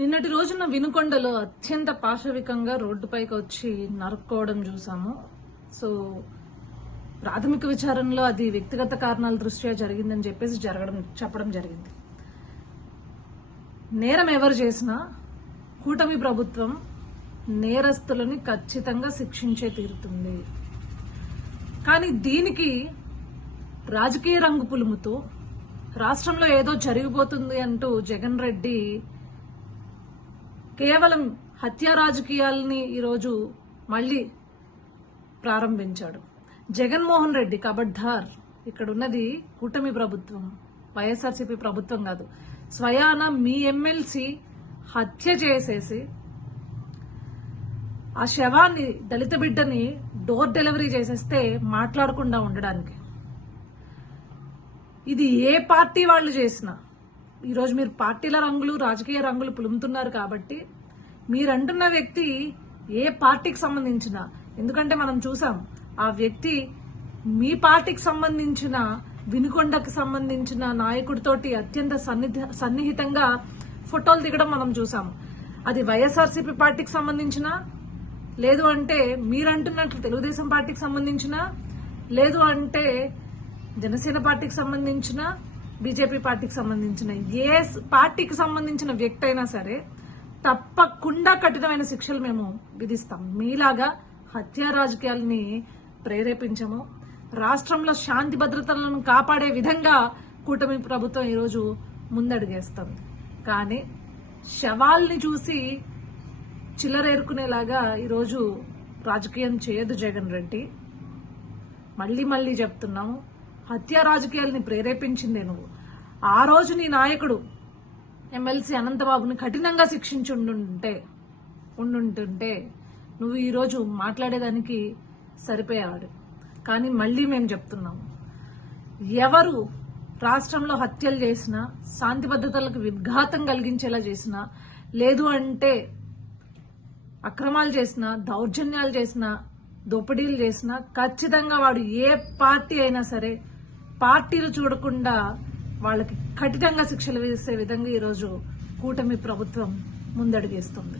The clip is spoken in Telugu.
నిన్నటి రోజున వినుకొండలో అత్యంత పాశవికంగా రోడ్డుపైకి వచ్చి నరుక్కోవడం చూసాము. సో ప్రాథమిక విచారణలో అది వ్యక్తిగత కారణాల దృష్ట్యా జరిగిందని చెప్పడం జరిగింది. నేరం ఎవరు చేసినా కూటమి ప్రభుత్వం నేరస్తులని ఖచ్చితంగా శిక్షించే తీరుతుంది. కానీ దీనికి రాజకీయ రంగు పులుముతో రాష్ట్రంలో ఏదో జరిగిపోతుంది అంటూ జగన్ రెడ్డి కేవలం హత్యా రాజకీయాలని ఈరోజు మళ్ళీ ప్రారంభించాడు. జగన్మోహన్ రెడ్డి కబడ్దార్, ఇక్కడ ఉన్నది కూటమి ప్రభుత్వం, వైఎస్ఆర్సీపీ ప్రభుత్వం కాదు. స్వయాన మీ ఎమ్మెల్సీ హత్య చేసేసి ఆ శవాన్ని, దళిత బిడ్డని డోర్ డెలివరీ చేసేస్తే మాట్లాడకుండా ఉండడానికి. ఇది ఏ పార్టీ వాళ్ళు చేసినా, ఈరోజు మీరు పార్టీల రంగులు, రాజకీయ రంగులు పులుముతున్నారు కాబట్టి మీరంటున్న వ్యక్తి ఏ పార్టీకి సంబంధించిన, ఎందుకంటే మనం చూసాం ఆ వ్యక్తి మీ పార్టీకి సంబంధించిన, వినుకొండకు సంబంధించిన నాయకుడితోటి అత్యంత సన్నిహితంగా ఫోటోలు దిగడం మనం చూసాం. అది వైఎస్ఆర్సీపీ పార్టీకి సంబంధించిన, లేదు అంటే మీరంటున్నట్లు తెలుగుదేశం పార్టీకి సంబంధించిన, లేదు అంటే జనసేన పార్టీకి సంబంధించిన, బీజేపీ పార్టీకి సంబంధించిన, ఏ పార్టీకి సంబంధించిన వ్యక్తి అయినా సరే తప్పకుండా కఠినమైన శిక్షలు మేము విధిస్తాం. మీలాగా హత్యా రాజకీయాలని ప్రేరేపించము. రాష్ట్రంలో శాంతి భద్రతలను కాపాడే విధంగా కూటమి ప్రభుత్వం ఈరోజు ముందడుగేస్తుంది. కానీ శవాల్ని చూసి చిల్లరేరుకునేలాగా ఈరోజు రాజకీయం చేయదు జగన్ రెడ్డి. మళ్ళీ చెప్తున్నాము, హత్యా రాజకీయాలని ప్రేరేపించిందే నువ్వు. ఆ రోజు నీ నాయకుడు ఎమ్మెల్సీ అనంతబాబుని కఠినంగా శిక్షించి ఉండుంటుంటే నువ్వు ఈరోజు మాట్లాడేదానికి సరిపోయేవాడు. కానీ మళ్ళీ మేము చెప్తున్నాము, ఎవరు రాష్ట్రంలో హత్యలు చేసినా, శాంతి భద్రతలకు విఘాతం కలిగించేలా చేసినా, లేదు అంటే అక్రమాలు చేసినా, దౌర్జన్యాలు చేసినా, దోపిడీలు చేసినా ఖచ్చితంగా వాడు ఏ పార్టీ అయినా సరే పార్టీలు చూడకుండా వాళ్ళకి కఠినంగా శిక్షలు వేసే విధంగా ఈరోజు కూటమి ప్రభుత్వం ముందడుగేస్తుంది.